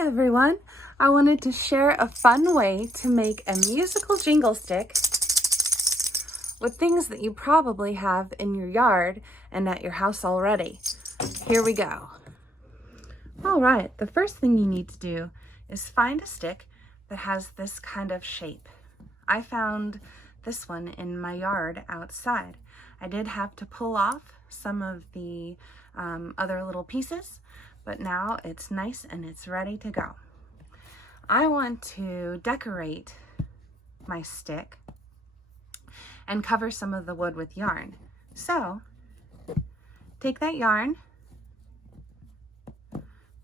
Hi everyone! I wanted to share a fun way to make a musical jingle stick with things that you probably have in your yard and at your house already. Here we go. All right, the first thing you need to do is find a stick that has this kind of shape. I found this one in my yard outside. I did have to pull off some of the other little pieces, but now it's nice and it's ready to go. I want to decorate my stick and cover some of the wood with yarn. So take that yarn,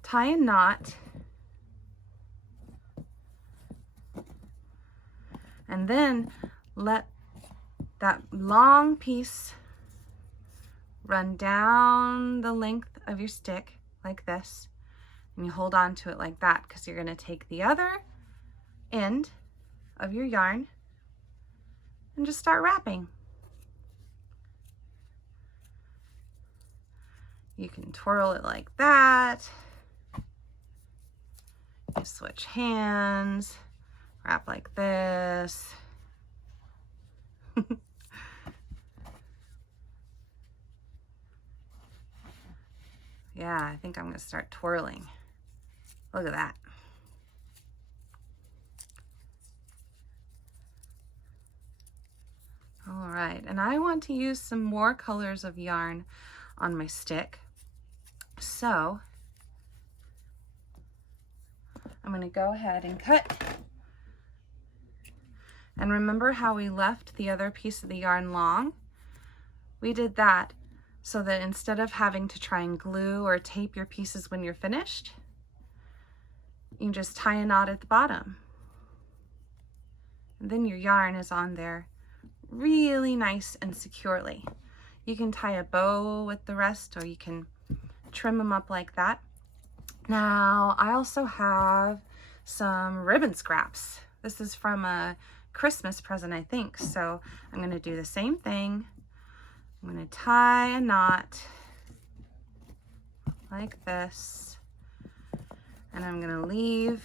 tie a knot, and then let that long piece run down the length of your stick like this, and you hold on to it like that because you're going to take the other end of your yarn and just start wrapping. You can twirl it like that. You switch hands, wrap like this. Yeah, I think I'm going to start twirling. Look at that. All right, and I want to use some more colors of yarn on my stick. So I'm going to go ahead and cut. And remember how we left the other piece of the yarn long? We did that so that instead of having to try and glue or tape your pieces when you're finished, you can just tie a knot at the bottom. And then your yarn is on there really nice and securely. You can tie a bow with the rest, or you can trim them up like that. Now, I also have some ribbon scraps. This is from a Christmas present, I think. So I'm going to do the same thing. I'm going to tie a knot like this, and I'm going to leave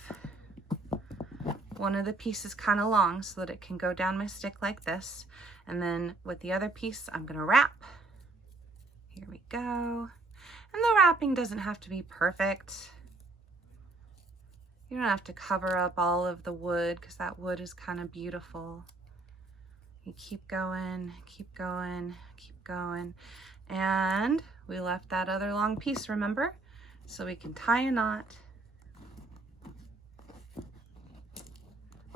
one of the pieces kind of long so that it can go down my stick like this. And then with the other piece, I'm going to wrap. Here we go. And the wrapping doesn't have to be perfect. You don't have to cover up all of the wood because that wood is kind of beautiful. You keep going, keep going, keep going. And we left that other long piece, remember? So we can tie a knot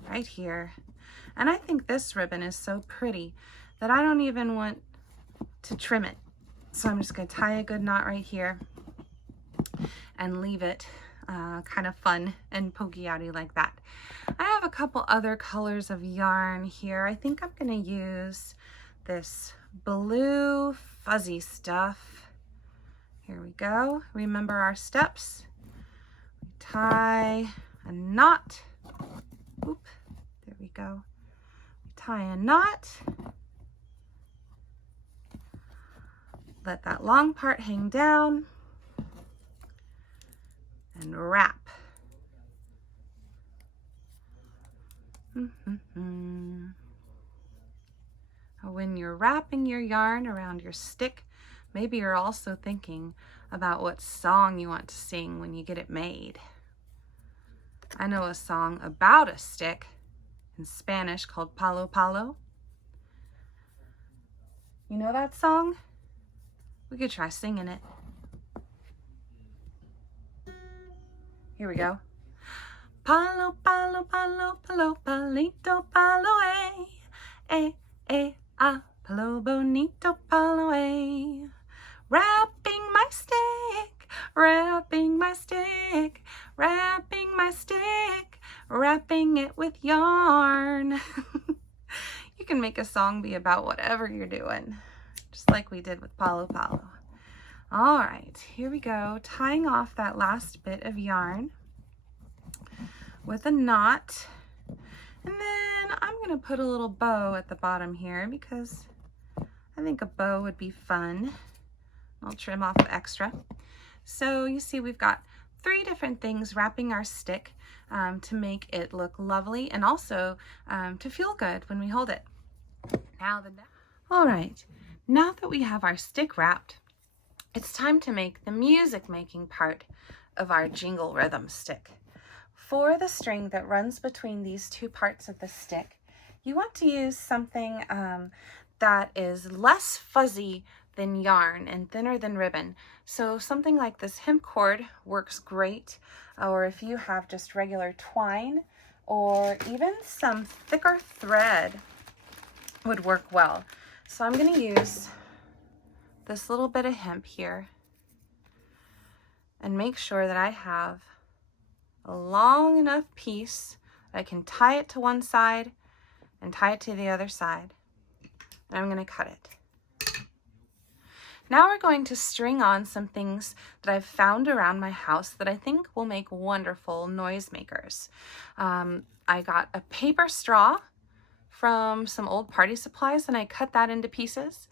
right here. And I think this ribbon is so pretty that I don't even want to trim it. So I'm just going to tie a good knot right here and leave it kind of fun and pokey outy like that. I have a couple other colors of yarn here. I think I'm going to use this blue fuzzy stuff. Here we go. Remember our steps. We tie a knot. Oop, there we go. We tie a knot. Let that long part hang down and wrap. When you're wrapping your yarn around your stick, maybe you're also thinking about what song you want to sing when you get it made. I know a song about a stick in Spanish called Palo Palo. You know that song? We could try singing it. Here we go. Palo, palo, palo, palo, palito, palo, palo bonito, palo, Wrapping my stick, wrapping my stick, wrapping my stick, wrapping it with yarn. You can make a song be about whatever you're doing, just like we did with Palo Palo. All right, here we go, tying off that last bit of yarn with a knot. And then I'm going to put a little bow at the bottom here because I think a bow would be fun. I'll trim off the extra. So you see we've got 3 different things wrapping our stick to make it look lovely and also to feel good when we hold it. All right, now that we have our stick wrapped, it's time to make the music making part of our jingle rhythm stick. For the string that runs between these 2 parts of the stick, you want to use something that is less fuzzy than yarn and thinner than ribbon. So something like this hemp cord works great, or if you have just regular twine or even some thicker thread would work well. So I'm going to use this little bit of hemp here and make sure that I have a long enough piece that I can tie it to one side and tie it to the other side. And I'm going to cut it. Now we're going to string on some things that I've found around my house that I think will make wonderful noise makers. I got a paper straw from some old party supplies and I cut that into pieces.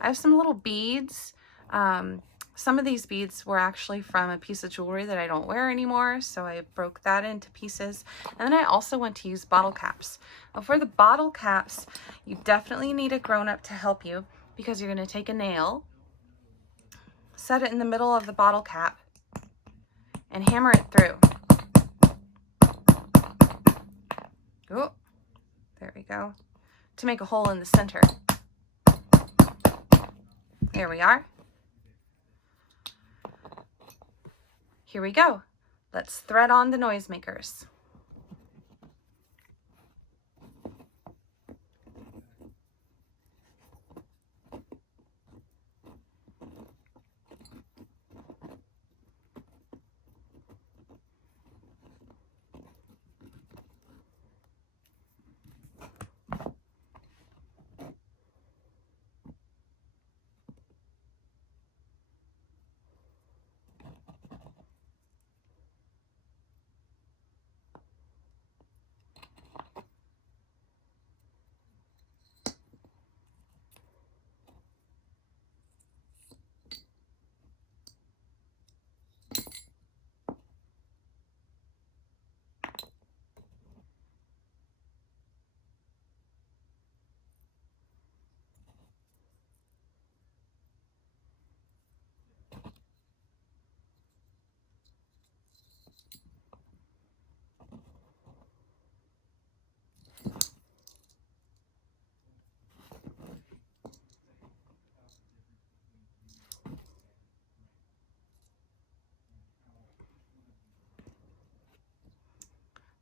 I have some little beads. Some of these beads were actually from a piece of jewelry that I don't wear anymore, so I broke that into pieces. And then I also went to use bottle caps. Now for the bottle caps, you definitely need a grown-up to help you because you're going to take a nail, set it in the middle of the bottle cap, and hammer it through. Oh, there we go. To make a hole in the center. There we are. Here we go. Let's thread on the noisemakers.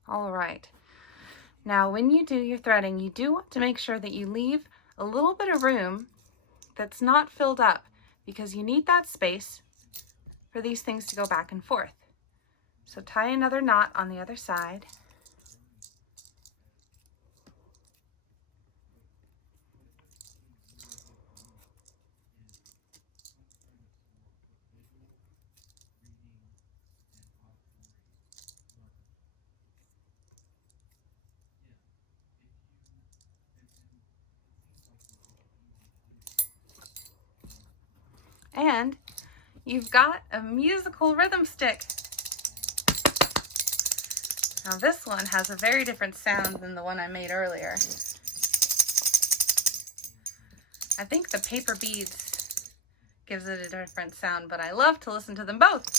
All right. Now, when you do your threading, you do want to make sure that you leave a little bit of room that's not filled up because you need that space for these things to go back and forth. So tie another knot on the other side. And you've got a musical rhythm stick. Now this one has a very different sound than the one I made earlier. I think the paper beads gives it a different sound, but I love to listen to them both.